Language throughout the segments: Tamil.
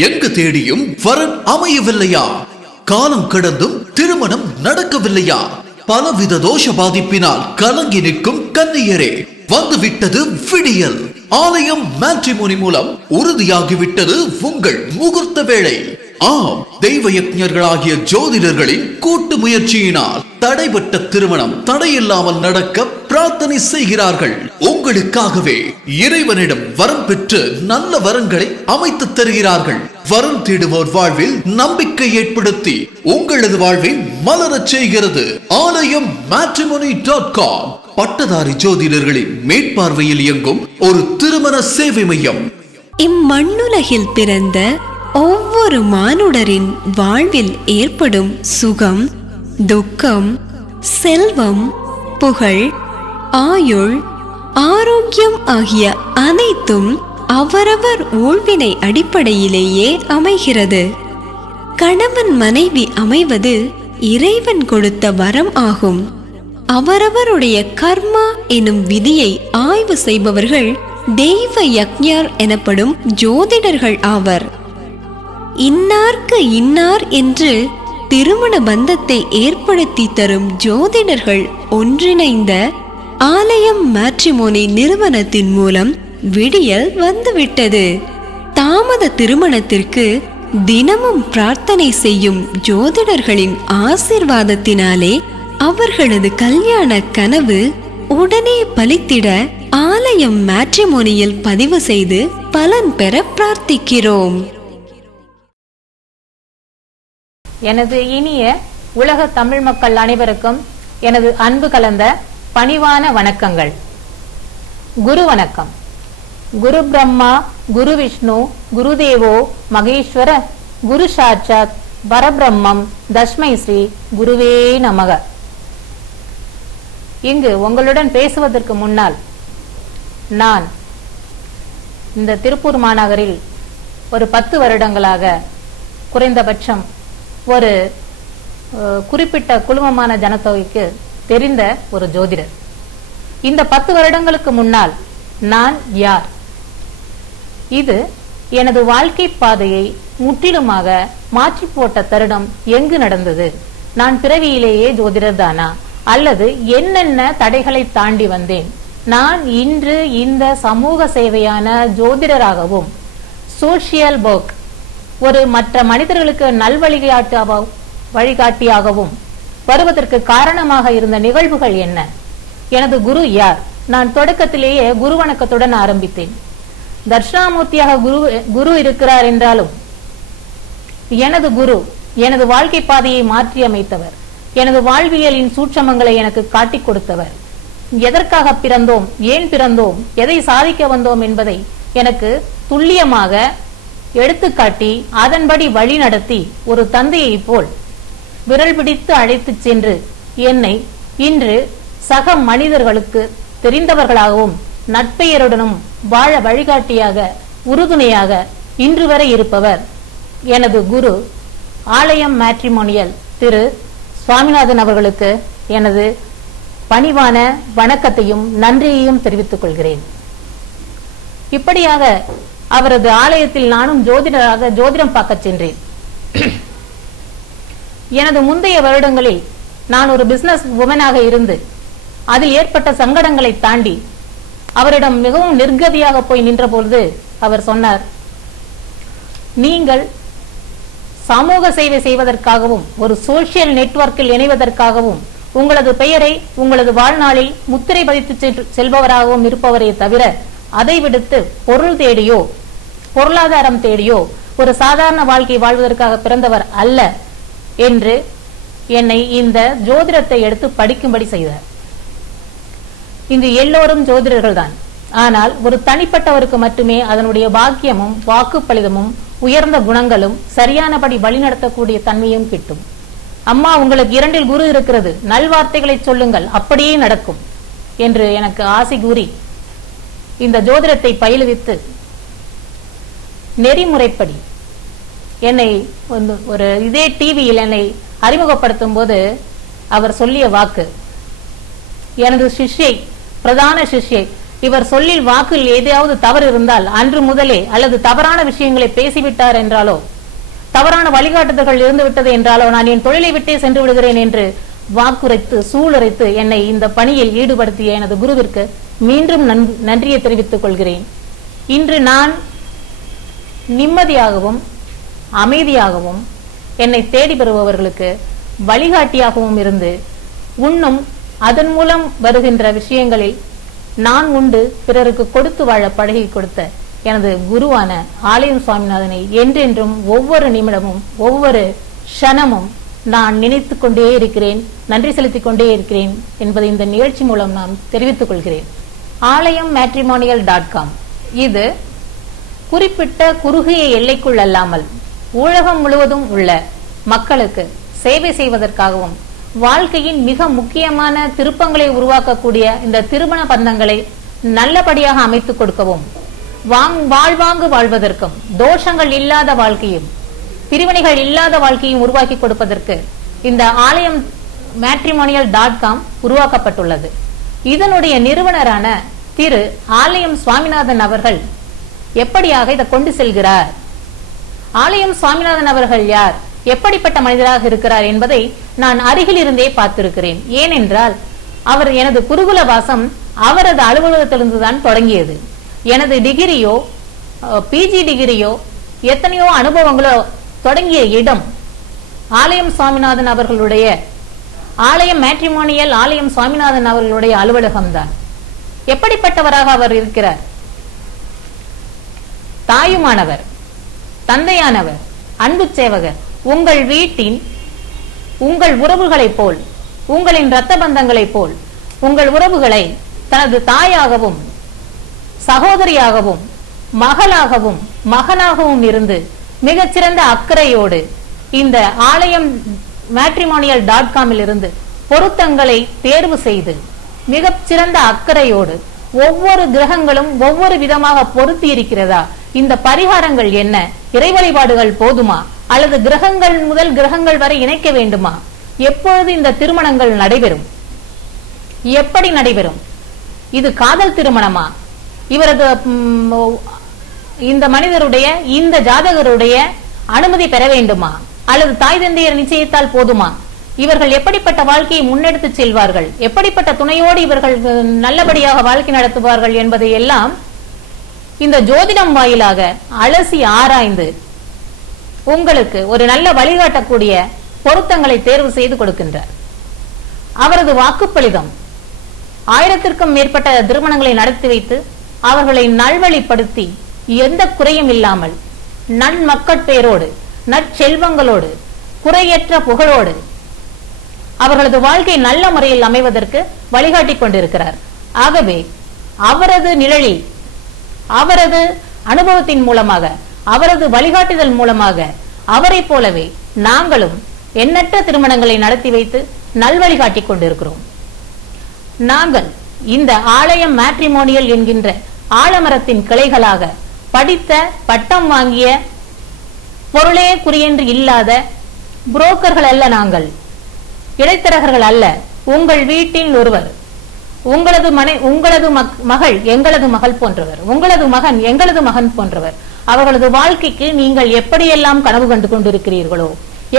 எங்கு தேடியும் வரன் அமையவில்லையா? காலம் கடந்தும் திருமணம் நடக்கவில்லையா? பலவித தோஷ பாதிப்பினால் கலங்கி நிற்கும் கன்னியரே, வந்துவிட்டது விடியல். ஆலயம் மேட்ரிமோனி மூலம் உறுதியாகிவிட்டது உங்கள் முகூர்த்த வேளை. ஆம், தெய்வ யக்ஞர்களாகிய ஜோதிடர்களின் கூட்டு முயற்சியினால் தடைபட்ட திருமணம் தடையில்லாமல் நடக்க பிரார்த்தனை செய்கிறார்கள். உங்களுக்காகவே இறைவனிடம் வரம் பெற்று நல்ல வரங்களை அமைத்து தருகிறார்கள். வரம் தேடுவோர் வாழ்வில் நம்பிக்கை ஏற்படுத்தி உங்களது வாழ்வை மலரச் செய்கிறது ஆலயம் matrimony.com. பட்டதாரி ஜோதிடர்களின் மேற்பார்வையில் இயங்கும் ஒரு திருமண சேவை மையம். இம்மண்ணுலகில் பிறந்த ஒவ்வொரு மானுடரின் வாழ்வில் ஏற்படும் சுகம், துக்கம், செல்வம், புகழ், ஆயுள், ஆரோக்கியம் ஆகிய அனைத்தும் அவரவர் ஊழ்வினை அடிப்படையிலேயே அமைகிறது. கணவன் மனைவி அமைவது இறைவன் கொடுத்த வரம் ஆகும். அவரவருடைய கர்மா எனும் விதியை ஆய்வு செய்பவர்கள் தெய்வ யக்ஞர் எனப்படும் ஜோதிடர்கள் ஆவர். இன்னார்க்கு இன்னார் என்று திருமண பந்தத்தை ஏற்படுத்தி தரும் ஜோதிடர்கள் ஒன்றிணைந்த ஆலயம் மேட்ரிமோனி நிறுவனத்தின் மூலம் விடியல் வந்துவிட்டது. தாமத திருமணத்திற்கு தினமும் பிரார்த்தனை செய்யும் ஜோதிடர்களின் ஆசீர்வாதத்தினாலே அவர்களது கல்யாண கனவு உடனே பலித்திட ஆலயம் மேட்ரிமோனியில் பதிவு செய்து பலன் பெற பிரார்த்திக்கிறோம். எனது இனிய உலக தமிழ் மக்கள் அனைவருக்கும் எனது அன்பு கலந்த பணிவான வணக்கங்கள். குரு வணக்கம். குரு பிரம்மா, குரு விஷ்ணு, குருதேவோ மகேஸ்வர, குரு சாட்சாத் பரபிரம்மம், தஸ்மை ஸ்ரீ குருவே நமக. இங்கு உங்களுடன் பேசுவதற்கு முன்னால் நான் இந்த திருப்பூர் மாநகரில் ஒரு 10 வருடங்களாக குறைந்தபட்சம் ஒரு குறிப்பிட்ட குழுமமான ஜனத்தொகைக்கு தெரிந்த ஒரு ஜோதிடர். இந்த 10 வருடங்களுக்கு முன்னால் நான் யார்? இது எனது வாழ்க்கை பாதையை முற்றிலுமாக மாற்றி போட்ட தருணம் எங்கு நடந்தது? நான் பிறவியிலேயே ஜோதிடர் தானா, அல்லது என்னென்ன தடைகளை தாண்டி வந்தேன்? நான் இன்று இந்த சமூக சேவையான ஜோதிடராகவும் சோசியல் ஒர்க், ஒரு மற்ற மனிதர்களுக்கு வழிகாட்டியாகவும் வருவதற்கு காரணமாக இருந்த நிகழ்வுகள் என்ன? எனது குரு யார்? நான் தொடக்கத்திலேயே குரு வணக்கத்துடன் ஆரம்பித்தேன். தட்சிணாமூர்த்தியாக குரு இருக்கிறார் என்றாலும் எனது குரு எனது வாழ்க்கை பாதையை மாற்றி அமைத்தவர், எனது வாழ்வியலின் சூட்சமங்களை எனக்கு காட்டிக் கொடுத்தவர். எதற்காக பிறந்தோம், ஏன் பிறந்தோம், எதை சாதிக்க வந்தோம் என்பதை எனக்கு துல்லியமாக எடுத்துக்காட்டி அதன்படி வழி நடத்தி ஒரு தந்தையை போல் விரல் பிடித்து அழைத்து சென்று என்னை இன்று சக மனிதர்களுக்கு தெரிந்தவர்களாகவும் நட்பெயருடனும் வாழ வழிகாட்டியாக உறுதுணையாக இன்று வரை இருப்பவர் எனது குரு ஆலயம் மேட்ரிமோனியல் திரு சுவாமிநாதன் அவர்களுக்கு எனது பணிவான வணக்கத்தையும் நன்றியையும் தெரிவித்துக் கொள்கிறேன். இப்படியாக அவரது ஆலயத்தில் நானும் ஜோதிடராக ஜோதிடம் பார்க்க சென்றேன். எனது முந்தைய வருடங்களில் நான் ஒரு பிசினஸ் உமனாக இருந்து அதில் ஏற்பட்ட சங்கடங்களை தாண்டி அவரிடம் மிகவும் நிர்கதியாக போய் நின்ற பொழுது அவர் சொன்னார், நீங்கள் சமூக சேவை செய்வதற்காகவும் ஒரு சோசியல் நெட்வொர்க்கில் இணைவதற்காகவும் உங்களது பெயரை உங்களது வாழ்நாளில் முத்திரை பதித்து செல்பவராகவும் இருப்பவரே தவிர அதை விடுத்து பொருள் தேடியோ பொருளாதாரம் தேடியோ ஒரு சாதாரண வாழ்க்கை வாழ்வதற்காக பிறந்தவர் அல்ல என்று என்னை இந்த ஜோதிடத்தை எடுத்து படிக்கும்படி செய்தார். இங்கு எல்லோரும் ஜோதிடர்கள் தான். ஆனால் ஒரு தனிப்பட்டவருக்கு மட்டுமே அதனுடைய பாக்கியமும் வாக்குப்பளிதமும் உயர்ந்த குணங்களும் சரியானபடி வழிநடத்தக்கூடிய தன்மையும் கிட்டும். அம்மா, உங்களுக்கு 2 குரு இருக்கிறது, நல்வார்த்தைகளை சொல்லுங்கள், அப்படியே நடக்கும் என்று எனக்கு ஆசை கூறி இந்த ஜோதிடத்தை பயிலுவித்து நெறிமுறைப்படி என்னை ஒரு இதே டிவியில் என்னை அறிமுகப்படுத்தும் போது அவர் சொல்லிய வாக்கு, எனது சிஷ்யை, பிரதான சிஷ்யை இவர் சொல்லில் வாக்கில் ஏதாவது தவறு இருந்தால் அன்று முதலே அல்லது தவறான விஷயங்களை பேசிவிட்டார் என்றாலோ, தவறான வழிகாட்டுதல்கள் இருந்து விட்டது என்றாலோ, நான் என் தொழிலை விட்டே சென்று விடுகிறேன் என்று வாக்குரைத்து சூளுரைத்து என்னை இந்த பணியில் ஈடுபடுத்திய எனது குருவிற்கு மீண்டும் நன்றியை தெரிவித்துக் கொள்கிறேன். இன்று நான் நிம்மதியாகவும் அமைதியாகவும் என்னை தேடி வருபவர்களுக்கு வழிகாட்டியாகவும் இருந்து உண்ணும் அதன் மூலம் வருகின்ற விஷயங்களில் நான் உண்டு பிறருக்கு கொடுத்து வாழ பழகி கொடுத்த எனது குருவான ஆலயம் சுவாமிநாதனை என்றென்றும் ஒவ்வொரு நிமிடமும் ஒவ்வொரு க்ஷணமும் நான் நினைத்து கொண்டே இருக்கிறேன், நன்றி செலுத்திக் கொண்டே இருக்கிறேன் என்பதை இந்த நிகழ்ச்சி மூலம் நான் தெரிவித்துக் கொள்கிறேன். ஆலயம் matrimonial.com இது குறிப்பிட்ட குறுகிய எல்லைக்குள் அல்லாமல் உலகம் முழுவதும் உள்ள மக்களுக்கு சேவை செய்வதற்காகவும் வாழ்க்கையின் மிக முக்கியமான திருப்பங்களை உருவாக்கக்கூடிய இந்த திருமண பந்தங்களை நல்லபடியாக அமைத்துக் கொடுக்கவும், வாழ்வாங்கு வாழ்வதற்கும், தோஷங்கள் இல்லாத வாழ்க்கையும் பிரிவினைகள் இல்லாத வாழ்க்கையும் உருவாக்கி கொடுப்பதற்கு இந்த ஆலயம் matrimonial.com உருவாக்கப்பட்டுள்ளது. இதனுடைய நிறுவனரான திரு ஆலயம் சுவாமிநாதன் அவர்கள் எப்படியாக இதை கொண்டு செல்கிறார், ஆலயம் சுவாமிநாதன் அவர்கள் யார், எப்படிப்பட்ட மனிதராக இருக்கிறார் என்பதை நான் அருகில் இருந்தே பார்த்திருக்கிறேன். ஏனென்றால் அவர் எனது குருகுல வாசம் அவரது அலுவலகத்திலிருந்துதான் தொடங்கியது. எனது டிகிரியோ பிஜி டிகிரியோ எத்தனையோ அனுபவங்களோ தொடங்கிய இடம் ஆலயம் சுவாமிநாதன் அவர்களுடைய ஆலயம் மேட்ரிமோனியல் ஆலயம் சுவாமிநாதன் அவர்களுடைய அலுவலகம்தான். எப்படிப்பட்டவராக அவர் இருக்கிறார், தாயுமானவர், தந்தையானவர், அன்பு சேவகர், உங்கள் வீட்டின் உங்கள் உறவுகளைப் போல், உங்களின் இரத்த பந்தங்களைப் போல் உங்கள் உறவுகளை தனது தாயாகவும் சகோதரியாகவும் மகளாகவும் மகனாகவும் இருந்து மிகச்சிறந்த அக்கறையோடு இந்த ஆலயம் matrimonial.com இருந்து பொருத்தங்களை தேர்வு செய்து மிகச்சிறந்த அக்கறையோடு ஒவ்வொரு கிரகங்களும் ஒவ்வொரு விதமாக பொருத்தி இருக்கிறதா, இந்த பரிகாரங்கள் என்ன, இறை வழிபாடுகள் போதுமா அல்லது கிரகங்கள் முதல் கிரகங்கள் வரை இணைக்க வேண்டுமா, எப்பொழுது இந்த திருமணங்கள் நடைபெறும், எப்படி நடைபெறும், இது காதல் திருமணமா, இவரது இந்த மனிதருடைய இந்த ஜாதகருடைய அனுமதி பெற வேண்டுமா அல்லது தாய் தந்தையர் நிச்சயத்தால் போதுமா, இவர்கள் எப்படிப்பட்ட வாழ்க்கையை முன்னெடுத்து செல்வார்கள், எப்படிப்பட்ட துணையோடு இவர்கள் நல்லபடியாக வாழ்க்கை நடத்துவார்கள் என்பதை எல்லாம் இந்த ஜோதிடம் வாயிலாக அலசி ஆராய்ந்து உங்களுக்கு ஒரு நல்ல வழிகாட்டக்கூடிய பொருத்தங்களை தேர்வு செய்து கொடுக்கின்றார். அவரது வாக்குப்பளிதம் 1000க்கும் மேற்பட்ட திருமணங்களை நடத்தி வைத்து அவர்களை நல்வழிப்படுத்தி எந்த குறையும் இல்லாமல் நன்மக்கட்பேரோடு நற்செல்வங்களோடு குறையற்ற புகழோடு அவர்களது வாழ்க்கை நல்ல முறையில் அமைவதற்கு வழிகாட்டி கொண்டிருக்கிறார். ஆகவே அவரது நிழலில் அவரது அனுபவத்தின் மூலமாக அவரது வழிகாட்டுதல் மூலமாக அவரை போலவே நாங்களும் எண்ணற்ற திருமணங்களை நடத்தி வைத்து நல்வழிகாட்டி கொண்டிருக்கிறோம். நாங்கள் இந்த ஆலயம் மேட்ரிமோனியல் என்கின்ற ஆலமரத்தின் கிளைகளாக படித்த பட்டம் வாங்கிய பொருளே குறியென்று இல்லாத புரோக்கர்கள் அல்ல, நாங்கள் இடைத்தரகர்கள் அல்ல. உங்கள் வீட்டில் ஒருவர், உங்களது மகள் எங்களது மகள் போன்றவர், உங்களது மகன் எங்களது மகன் போன்றவர். அவர்களது வாழ்க்கைக்கு நீங்கள் எப்படியெல்லாம் கனவு கண்டு கொண்டிருக்கிறீர்களோ,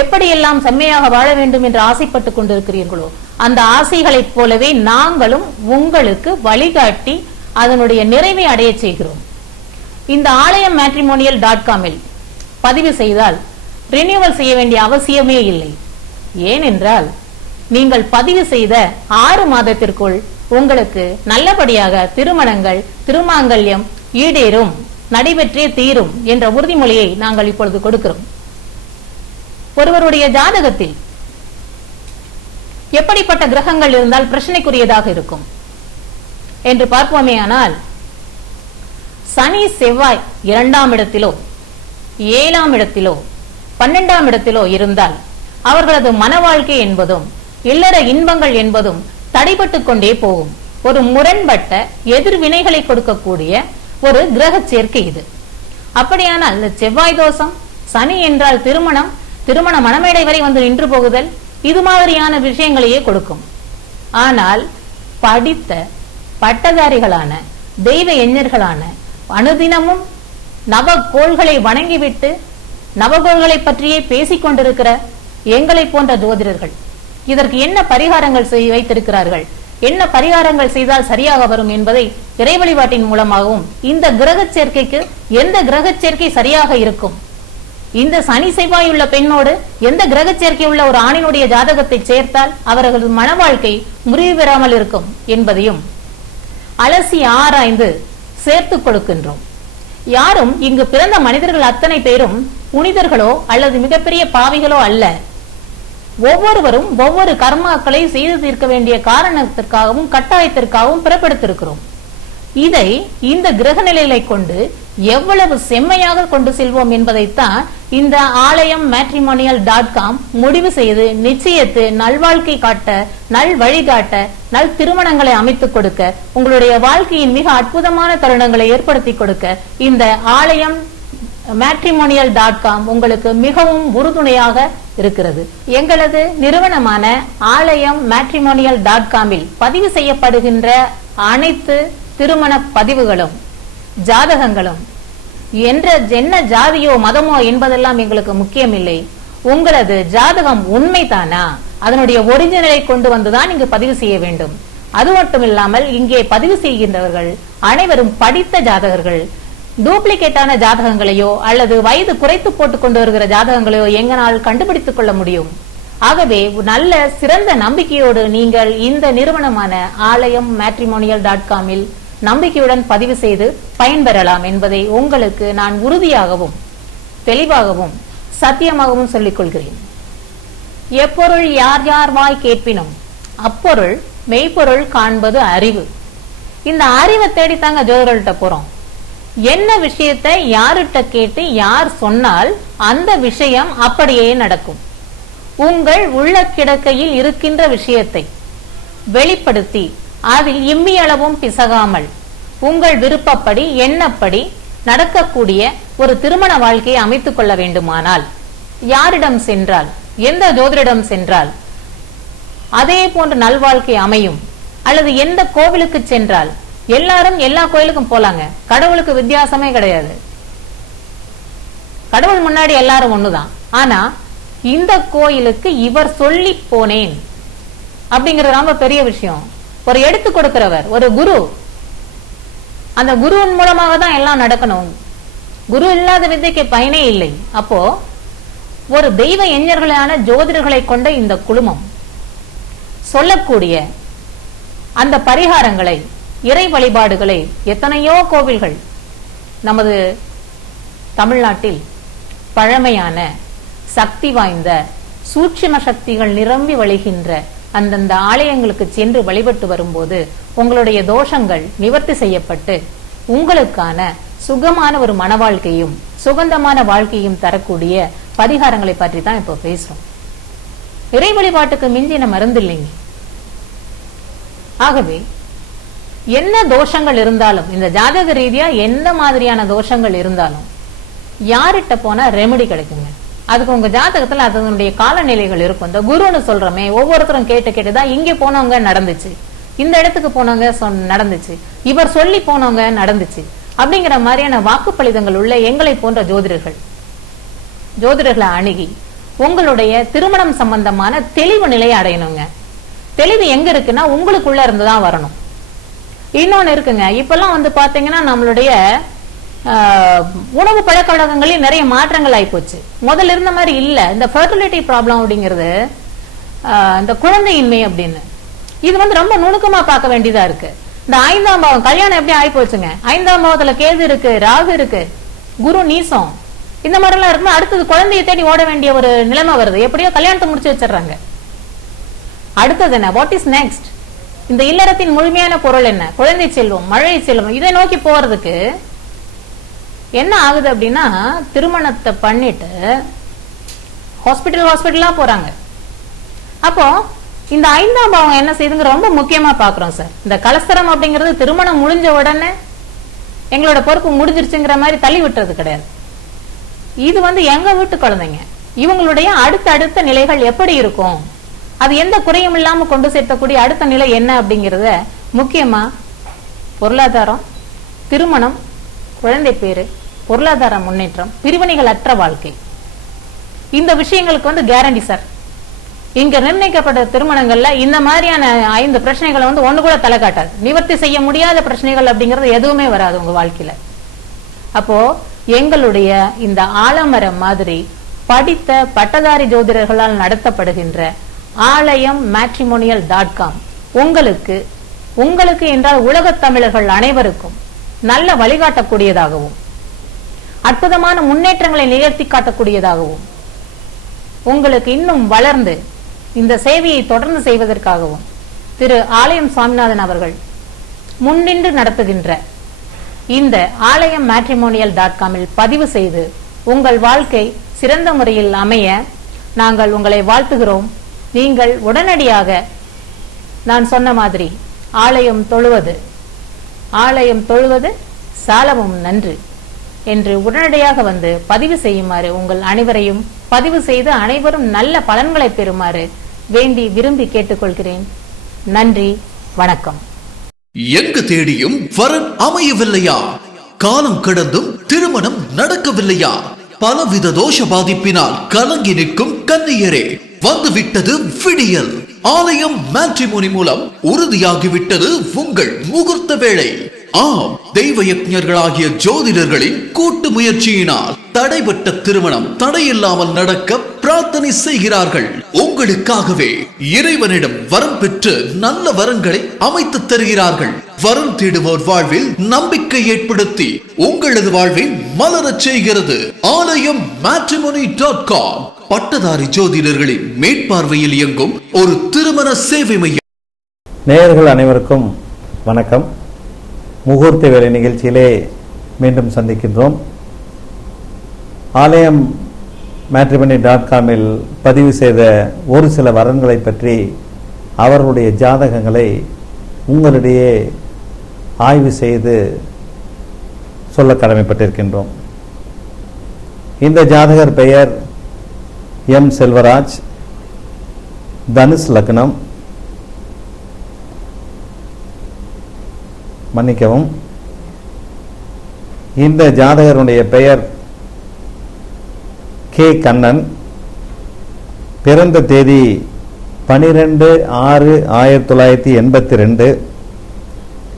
எப்படியெல்லாம் செம்மையாக வாழ வேண்டும் என்று ஆசைப்பட்டுக் கொண்டிருக்கிறீர்களோ, அந்த ஆசைகளைப் போலவே நாங்களும் உங்களுக்கு வழிகாட்டி அதனுடைய நிறைவை அடைய செய்கிறோம். இந்த ஆலயம் matrimonial.com பதிவு செய்தால் ரினியூவல் செய்ய வேண்டிய அவசியமே இல்லை. ஏனென்றால் நீங்கள் பதிவு செய்த 6 மாதத்திற்குள் உங்களுக்கு நல்லபடியாக திருமணங்கள் திருமாங்கல்யம் ஈடேறும், நடைபெற்றே தீரும் என்ற உறுதிமொழியை நாங்கள் இப்பொழுது கொடுக்கிறோம். ஒருவருடைய ஜாதகத்தில் எப்படிப்பட்ட கிரகங்கள் இருந்தால் பிரச்சனைக்குரியதாக இருக்கும் என்று பார்ப்போமே. ஆனால் சனி செவ்வாய் 2ஆம் இடத்திலோ 7ஆம் இடத்திலோ 12ஆம் இடத்திலோ இருந்தால் அவர்களது மன வாழ்க்கை என்பதும் இல்லற இன்பங்கள் என்பதும் தடைபட்டு கொண்டே போகும். ஒரு முரண்பட்ட எதிர்வினைகளை கொடுக்கக்கூடிய ஒரு கிரக சேர்க்கை இது. அப்படியானால் இந்த செவ்வாய் தோஷம், சனி என்றால் திருமணம், திருமண மணமேடை வரை வந்து நின்று போகுதல், இது மாதிரியான விஷயங்களையே கொடுக்கும். ஆனால் படித்த பட்டதாரிகளான தெய்வ எண்ணர்களான அனுதினமும் நவகோள்களை வணங்கிவிட்டு நவகோள்களை பற்றியே பேசிக் கொண்டிருக்கிற எங்களை போன்ற ஜோதிடர்கள் இதற்கு என்ன பரிகாரங்கள் வைத்திருக்கிறார்கள், என்ன பரிகாரங்கள் செய்தால் சரியாக வரும் என்பதை இறை வழிபாட்டின் மூலமாகவும், இந்த கிரக சேர்க்கைக்கு எந்த கிரக சேர்க்கை சரியாக இருக்கும், இந்த சனி செவ்வாய் உள்ள பெண்ணோடு எந்த கிரக சேர்க்கை உள்ள ஒரு ஆணினுடைய ஜாதகத்தை சேர்த்தால் அவர்களது மன வாழ்க்கை முறிவு பெறாமல் இருக்கும் என்பதையும் அலசி ஆராய்ந்து சேர்த்து கொடுக்கின்றோம். யாரும் இங்கு பிறந்த மனிதர்கள் அத்தனை பேரும் புனிதர்களோ அல்லது மிகப்பெரிய பாவிகளோ அல்ல. ஒவ்வொருவரும் ஒவ்வொரு கர்மாக்களை செய்து தீர்க்க வேண்டிய காரணத்திற்காகவும் கட்டாயத்திற்காகவும் பிறப்பெடுத்திருக்கிறோம். இதை இந்த கிரக நிலைகளை கொண்டு எவ்வளவு செம்மையாக கொண்டு செல்வோம் என்பதைத்தான் இந்த ஆலயம் matrimonial.com முடிவு செய்து நிச்சயத்து நல்வாழ்க்கை காட்ட, நல் வழிகாட்ட, நல் திருமணங்களை அமைத்துக் கொடுக்க, உங்களுடைய வாழ்க்கையின் மிக அற்புதமான தருணங்களை ஏற்படுத்தி கொடுக்க இந்த ஆலயம் matrimonial.com உங்களுக்கு மிகவும் உறுதுணையாக இருக்கிறது. எங்களது நிறுவனமான ஆலயம் matrimonial.com-இல் பதிவு செய்யப்படுகின்ற அனைத்து திருமண பதிவுகளும் ஜாதகங்களும் என்ன ஜாதியோ மதமோ என்பதெல்லாம் எங்களுக்கு முக்கியம் இல்லை. உங்களது ஜாதகம் உண்மைதானா, அதனுடைய ஒரிஜினலை கொண்டு வந்துதான் இங்கு பதிவு செய்ய வேண்டும். அது மட்டும் இல்லாமல் இங்கே பதிவு செய்கின்றவர்கள் அனைவரும் படித்த ஜாதகர்கள். டூப்ளிகேட்டான ஜாதகங்களையோ அல்லது வயது குறைத்து போட்டுக் கொண்டு வருகிற ஜாதகங்களையோ எங்களால் கண்டுபிடித்துக் கொள்ள முடியும். ஆகவே நல்ல சிறந்த நம்பிக்கையோடு நீங்கள் இந்த நிறுவனமான ஆலயம் matrimonial.com-இல் நம்பிக்கையுடன் பதிவு செய்து பயன்பெறலாம் என்பதை உங்களுக்கு நான் உறுதியாகவும் தெளிவாகவும் சத்தியமாகவும் சொல்லிக் கொள்கிறேன். எப்பொருள் யார் யார் வாய் கேட்பினும் அப்பொருள் மெய்ப்பொருள் காண்பது அறிவு. இந்த அறிவை தேடித்தாங்க ஜோதிடர்கள்ட்ட போறோம். என்ன விஷயத்தை யார்கிட்ட கேட்டு யார் சொன்னால் அந்த விஷயம் அப்படியே நடக்கும். உங்கள் உள்ள கிடக்கையில் இருக்கின்ற விஷயத்தை வெளிப்படுத்தி அதில் இம்மியளவும் பிசகாமல் உங்கள் விருப்பப்படி எண்ணப்படி நடக்கக்கூடிய ஒரு திருமண வாழ்க்கையை அமைத்துக் கொள்ள வேண்டுமானால் யாரிடம் சென்றால், எந்த ஜோதிடரிடம் சென்றால் அதே போன்ற நல்வாழ்க்கை அமையும். அல்லது எந்த கோவிலுக்கு சென்றால், எல்லாரும் எல்லா கோயிலுக்கும் போலாங்க, கடவுளுக்கு வித்தியாசமே கிடையாது. கடவுள் முன்னாடி எல்லாரும் ஒண்ணுதான். ஆனா இந்த கோயிலுக்கு இவர் சொல்லி போனேன் அப்படிங்கிறது ரொம்ப பெரிய விஷயம். ஒரு எடுத்து கொடுக்கிறவர், ஒரு குரு, அந்த குருவின் மூலமாக தான் எல்லாம் நடக்கணும். குரு இல்லாத வித்தைக்கு பயனே இல்லை. அப்போ ஒரு தெய்வ எண்ணர்களான ஜோதிடர்களை கொண்ட இந்த குழுமம் சொல்லக்கூடிய அந்த பரிகாரங்களை, இறை வழிபாடுகளை எத்தனையோ கோவில்கள் நமது தமிழ்நாட்டில் பழமையான சக்தி வாய்ந்த சூட்சும சக்திகள் நிரம்பி வழிகின்ற அந்தந்த ஆலயங்களுக்கு சென்று வழிபட்டு வரும்போது உங்களுடைய தோஷங்கள் நிவர்த்தி செய்யப்பட்டு உங்களுக்கான சுகமான ஒரு மன வாழ்க்கையும் சுகந்தமான வாழ்க்கையும் தரக்கூடிய பரிகாரங்களை பற்றி தான் இப்போ பேசுறோம். இறை வழிபாட்டுக்கு மிஞ்சின மருந்து இல்லைங்க. ஆகவே என்ன தோஷங்கள் இருந்தாலும், இந்த ஜாதக ரீதியா எந்த மாதிரியான தோஷங்கள் இருந்தாலும் யார்கிட்ட போனா ரெமெடி கிடைக்குங்க. அதுக்கு உங்க ஜாதகத்துல அதனுடைய காலநிலைகள் இருக்கும். இந்த குருன்னு சொல்றமே, ஒவ்வொருத்தரும் கேட்டு கேட்டுதான் இங்க போனவங்க நடந்துச்சு, இந்த இடத்துக்கு போனவங்க நடந்துச்சு, இவர் சொல்லி போனவங்க நடந்துச்சு அப்படிங்கிற மாதிரியான வாக்குப்பளிதங்கள் உள்ள எங்களை போன்ற ஜோதிடர்களை அணுகி உங்களுடைய திருமணம் சம்பந்தமான தெளிவு நிலையை அடையணுங்க. தெளிவு எங்க இருக்குன்னா உங்களுக்குள்ள இருந்துதான் வரணும். இன்னொன்னு இருக்குங்க, இப்பெல்லாம் வந்து பாத்தீங்கன்னா நம்மளுடைய உணவு பழக்க வழக்கங்களில் நிறைய மாற்றங்கள் ஆயிப்போச்சு. முதல்ல இருந்த மாதிரி இல்ல. இந்த ஃபெர்டிலிட்டி ப்ராப்ளம் அப்படிங்கிறது, இந்த குழந்தையின்மை அப்படின்னு, இது வந்து ரொம்ப நுணுக்கமா பார்க்க வேண்டியதா இருக்கு. இந்த 5ஆம் பாவம் கல்யாணம் எப்படி ஆயிப்போச்சுங்க. 5ஆம் பாவத்துல கேது இருக்கு, ராகு இருக்கு, குரு நீசம், இந்த மாதிரி எல்லாம் இருக்குன்னா அடுத்தது குழந்தையை தேடி ஓட வேண்டிய ஒரு நிலைமை வருது. எப்படியோ கல்யாணத்தை முடிச்சு வச்சிடறாங்க. அடுத்தது என்ன, வாட் இஸ் நெக்ஸ்ட்? இந்த இல்லறத்தின் முழுமையான பொருள் என்ன? குழந்தை செல்வம், மழை செல்வம், இதை நோக்கி போறதுக்கு என்ன ஆகுது அப்படின்னா, திருமணத்தை பண்ணிட்டு ஹாஸ்பிட்டலா போறாங்க. அப்போ இந்த 5ஆம் பாவம் என்ன செய்யுதுங்க ரொம்ப முக்கியமா பாக்குறோம் சார். இந்த கலஸ்தரம் அப்படிங்கிறது திருமணம் முடிஞ்ச உடனே எங்களோட பொறுப்பு முடிஞ்சிருச்சுங்கிற மாதிரி தள்ளி விட்டுறது கிடையாது. இது வந்து எங்க வீட்டு குழந்தைங்க, இவங்களுடைய அடுத்த நிலைகள் எப்படி இருக்கும், அது எந்த குறையும் இல்லாம கொண்டு சேர்த்தக்கூடிய அடுத்த நிலை என்ன அப்படிங்கறத முக்கியமா பொருளாதாரம், திருமணம், குழந்தை பேரு, பொருளாதார முன்னேற்றம், பிரிவினைகள் அற்ற வாழ்க்கை. இந்த விஷயங்களுக்கு கேரண்டி சார். இங்க நிர்ணயிக்கப்பட்ட திருமணங்கள்ல இந்த மாதிரியான 5 பிரச்சனைகளை ஒண்ணு கூட தலை காட்டாது. நிவர்த்தி செய்ய முடியாத பிரச்சனைகள் அப்படிங்கிறது எதுவுமே வராது உங்க வாழ்க்கையில. அப்போ எங்களுடைய இந்த ஆலமரம் மாதிரி படித்த பட்டதாரி ஜோதிடர்களால் நடத்தப்படுகின்ற ஆலயம் matrimonial.com உங்களுக்கு என்றால் உலகத் தமிழர்கள் அனைவருக்கும் நல்ல வழிகாட்டக்கூடியதாகவும் அற்புதமான முன்னேற்றங்களை நிகழ்த்தி காட்டக்கூடியதாகவும் உங்களுக்கு இன்னும் வளர்ந்து இந்த சேவையை தொடர்ந்து செய்வதற்காகவும் திரு ஆலயம் சுவாமிநாதன் அவர்கள் முன்னின்று நடத்துகின்ற இந்த ஆலயம் matrimonial.com பதிவு செய்து உங்கள் வாழ்க்கை சிறந்த முறையில் அமைய நாங்கள் உங்களை வாழ்த்துகிறோம். நீங்கள் உடனடியாக நான் சொன்ன மாதிரி ஆலயம் தொழுவது சாலவும் நன்று என்று உடனடியாக பதிவு செய்யுமாறு உங்கள் அனைவரையும் பதிவு செய்து அனைவரும் நல்ல பலன்களை பெறுமாறு வேண்டி விரும்பி கேட்டுக்கொள்கிறேன். நன்றி, வணக்கம். எங்கு தேடியும் வரன் அமையவில்லையா? காலம் கடந்தும் திருமணம் நடக்கவில்லையா? பலவித தோஷ பாதிப்பினால் கலங்கி நிற்கும் கன்னியரே, வந்துவிட்டது விடியல். ஆலயம் மேட்ரிமோனி மூலம் உறுதியாகிவிட்டது உங்கள் முகூர்த்த வேளை. ஆம், தெய்வ யக்ஞர்களாகிய ஜோதிடர்களின் கூட்டு முயற்சியினால் தடைபட்ட திருமணம் தடையில்லாமல் நடக்க பிரார்த்தனை செய்கிறார்கள். உங்களுக்காகவே இறைவனிடம் வரம் பெற்று நல்ல வரன்களை அமைத்து தருகிறார்கள். வரம் தேடுவோர் வாழ்வில் நம்பிக்கை ஏற்படுத்தி உங்களது வாழ்வை மலரச் செய்கிறது ஆலயம் matrimony.com. பட்டதாரி ஜோதிடர்களின் மேற்பார்வையில் இயங்கும் ஒரு திருமண சேவை மையம். நேயர்கள் அனைவருக்கும் வணக்கம். முகூர்த்த வேலை நிகழ்ச்சியிலே மீண்டும் சந்திக்கின்றோம். ஆலயம் matrimony.com பதிவு செய்த ஒரு சில வரன்களை பற்றி அவர்களுடைய ஜாதகங்களை உங்களிடையே ஆய்வு செய்து சொல்ல கடமைப்பட்டிருக்கின்றோம். இந்த ஜாதகர் பெயர் எம் செல்வராஜ், தனுஷ் லக்னம், மன்னிக்கவும், இந்த ஜாதகருடைய பெயர் கே கண்ணன், பிறந்த தேதி 12/6/1982,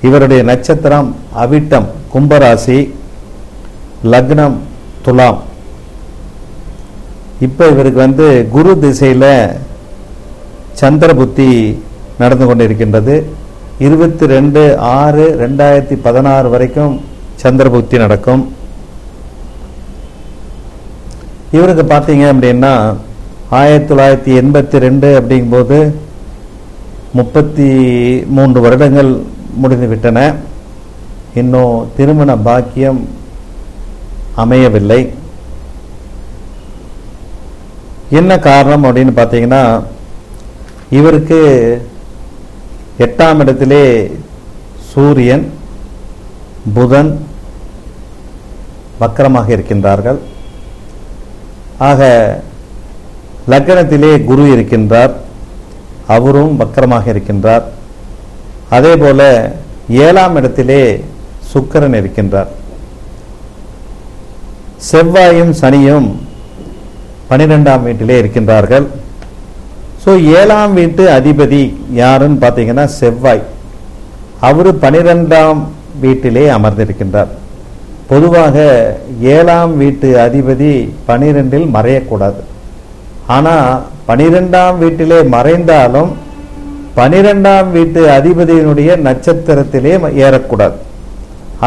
இவருடைய நட்சத்திரம் அவிட்டம், கும்பராசி, லக்னம் துலாம். இப்போ இவருக்கு குரு திசையில் சந்திர புத்தி நடந்து கொண்டிருக்கின்றது. 22/6/2016 வரைக்கும் சந்திர புத்தி நடக்கும். இவருக்கு பார்த்தீங்க அப்படின்னா 1982 அப்படிங்கும்போது 33 வருடங்கள் முடிந்து விட்டன. இன்னும் திருமண பாக்கியம் அமையவில்லை. என்ன காரணம் அப்படின்னு பார்த்தீங்கன்னா, இவருக்கு 8ஆம் இடத்திலே சூரியன், புதன் வக்கரமாக இருக்கின்றார்கள். ஆக லக்னத்திலே குரு இருக்கின்றார், அவரும் வக்கரமாக இருக்கின்றார். அதே போல 7ஆம் இடத்திலே சுக்கிரன் இருக்கின்றார். செவ்வாயும் சனியும் 12ஆம் வீட்டிலே இருக்கின்றார்கள். ஸோ 7ஆம் வீட்டு அதிபதி யாருன்னு பார்த்தீங்கன்னா செவ்வாய். அவர் 12ஆம் வீட்டிலே அமர்ந்திருக்கின்றார். பொதுவாக 7ஆம் வீட்டு அதிபதி 12இல் மறையக்கூடாது. ஆனால் 12ஆம் வீட்டிலே மறைந்தாலும் 12ஆம் வீட்டு அதிபதியினுடைய நட்சத்திரத்திலே ஏறக்கூடாது.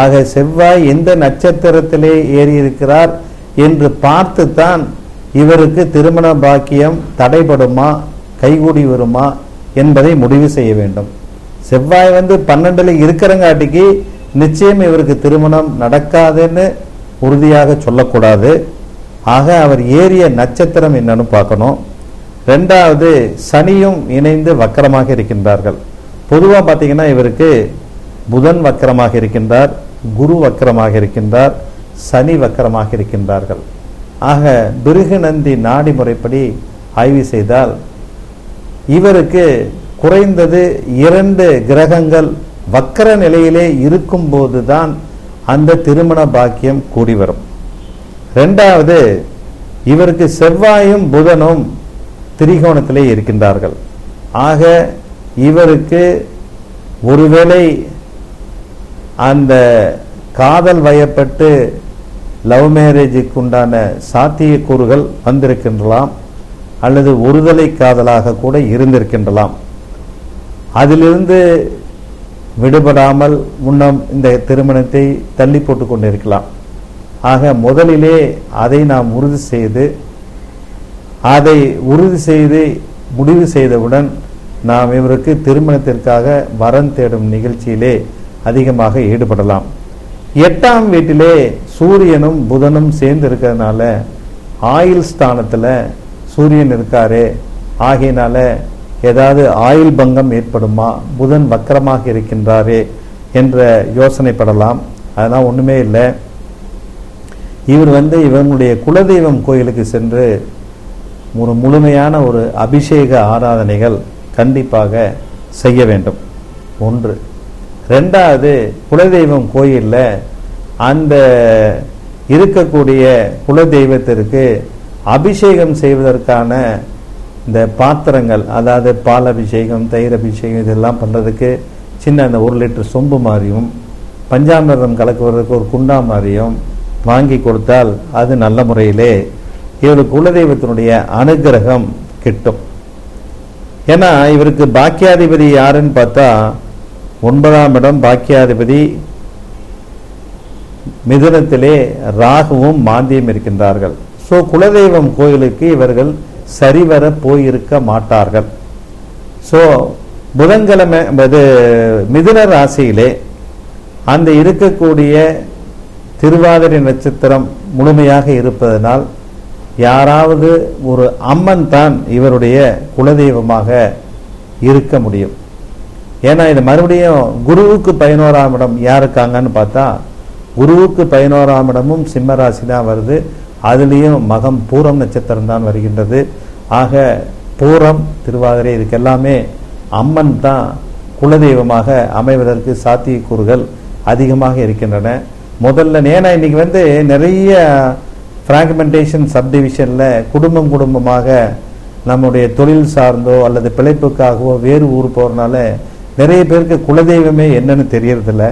ஆக செவ்வாய் எந்த நட்சத்திரத்திலே ஏறி இருக்கிறார் என்று பார்த்துத்தான் இவருக்கு திருமண பாக்கியம் தடைபடுமா கைகூடி வருமா என்பதை முடிவு செய்ய வேண்டும். செவ்வாய் 12ல் இருக்கிறங்காட்டிக்கு நிச்சயம் இவருக்கு திருமணம் நடக்காதுன்னு உறுதியாக சொல்லக்கூடாது. ஆக அவர் ஏறிய நட்சத்திரம் என்னன்னு பார்க்கணும். 2வது, சனியும் இணைந்து வக்கரமாக இருக்கின்றார்கள். பொதுவாக பார்த்தீங்கன்னா இவருக்கு புதன் வக்கரமாக இருக்கின்றார், குரு வக்கரமாக இருக்கின்றார், சனி வக்கரமாக இருக்கின்றார்கள். ஆக பிருகுநந்தி நாடி முறைப்படி ஆய்வு செய்தால் இவருக்கு குறைந்தது 2 கிரகங்கள் வக்கர நிலையிலே இருக்கும் போதுதான் அந்த திருமண பாக்கியம் கூடி வரும். இரண்டாவது, இவருக்கு செவ்வாயும் புதனும் திரிகோணத்திலே இருக்கின்றார்கள். ஆக இவருக்கு ஒருவேளை அந்த காதல் வயப்பட்டு லவ் மேரேஜுக்கு உண்டான சாத்தியக்கூறுகள் வந்திருக்கின்றலாம், அல்லது ஒருதலை காதலாக கூட இருந்திருக்கின்றலாம். அதிலிருந்து விடுபடாமல் முன்னம் இந்த திருமணத்தை தள்ளி போட்டு கொண்டிருக்கலாம். ஆக முதலிலே அதை நாம் உறுதி செய்து முடிவு செய்தவுடன் நாம் இவருக்கு திருமணத்திற்காக வரன் தேடும் நிகழ்ச்சியிலே அதிகமாக ஈடுபடலாம். 8ஆம் வீட்டிலே சூரியனும் புதனும் சேர்ந்து இருக்கிறதுனால ஆயுள் ஸ்தானத்தில் சூரியன் இருக்காரே, ஆகையினால ஏதாவது ஆயுள் பங்கம் ஏற்படுமா, புதன் வக்கரமாக இருக்கின்றாரே என்ற யோசனைப்படலாம். அதெல்லாம் ஒன்றுமே இல்லை. இவர் இவனுடைய குலதெய்வம் கோயிலுக்கு சென்று ஒரு முழுமையான ஒரு அபிஷேக ஆராதனைகள் கண்டிப்பாக செய்ய வேண்டும். ஒன்று. ரெண்டாவது, குலதெய்வம் கோயிலில் அந்த இருக்கக்கூடிய குலதெய்வத்திற்கு அபிஷேகம் செய்வதற்கான இந்த பாத்திரங்கள், அதாவது பால் அபிஷேகம், தயிர் அபிஷேகம், இதெல்லாம் பண்ணுறதுக்கு சின்ன அந்த 1 லிட்டர் சொம்பு மாதிரியும் பஞ்சாமிர்தம் கலக்குவதற்கு ஒரு குண்டா மாதிரியும் வாங்கி கொடுத்தால் அது நல்ல முறையிலே இவருக்கு குலதெய்வத்தினுடைய அனுகிரகம் கிட்டும். ஏன்னா இவருக்கு பாக்கியாதிபதி யாருன்னு பார்த்தா 9ஆம் இடம் பாக்கியாதிபதி மிதுனத்திலே ராகுவும் மாந்தியம் இருக்கின்றார்கள். ஸோ குலதெய்வம் கோயிலுக்கு இவர்கள் சரிவர போயிருக்க மாட்டார்கள். ஸோ புதன்கிழமை மிதுன ராசியிலே அந்த இருக்கக்கூடிய திருவாதிரை நட்சத்திரம் முழுமையாக இருப்பதனால் யாராவது ஒரு அம்மன் தான் இவருடைய குலதெய்வமாக இருக்க முடியும். ஏன்னா இது மறுபடியும் குருவுக்கு 11ஆம் இடம் யாருக்காங்கன்னு பார்த்தா குருவுக்கு 11ஆம் இடமும் சிம்ம ராசி தான் வருது. அதுலேயும் மகம் பூரம் நட்சத்திரம் தான் வருகின்றது. ஆக பூரம் திருவாதிரை இதுக்கெல்லாமே அம்மன் தான் குலதெய்வமாக அமைவதற்கு சாத்தியக்கூறுகள் அதிகமாக இருக்கின்றன. முதல்ல ஏன்னா இன்னைக்கு நிறைய ஃப்ராக்மெண்டேஷன் சப்டிவிஷனில் குடும்பமாக நம்முடைய தொழில் சார்ந்தோ அல்லது பிழைப்புக்காகவோ வேறு ஊர் போகிறனால நிறைய பேருக்கு குலதெய்வமே என்னன்னு தெரியறதில்ல.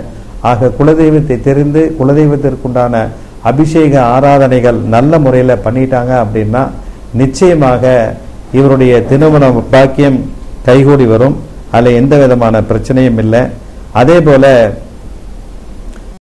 ஆக குலதெய்வத்தை தெரிந்து குலதெய்வத்திற்குண்டான அபிஷேக ஆராதனைகள் நல்ல முறையில் பண்ணிட்டாங்க அப்படின்னா நிச்சயமாக இவருடைய திருமண பாக்கியம் கைகூடி வரும். அதில் எந்த விதமான பிரச்சனையும் இல்லை. அதே போல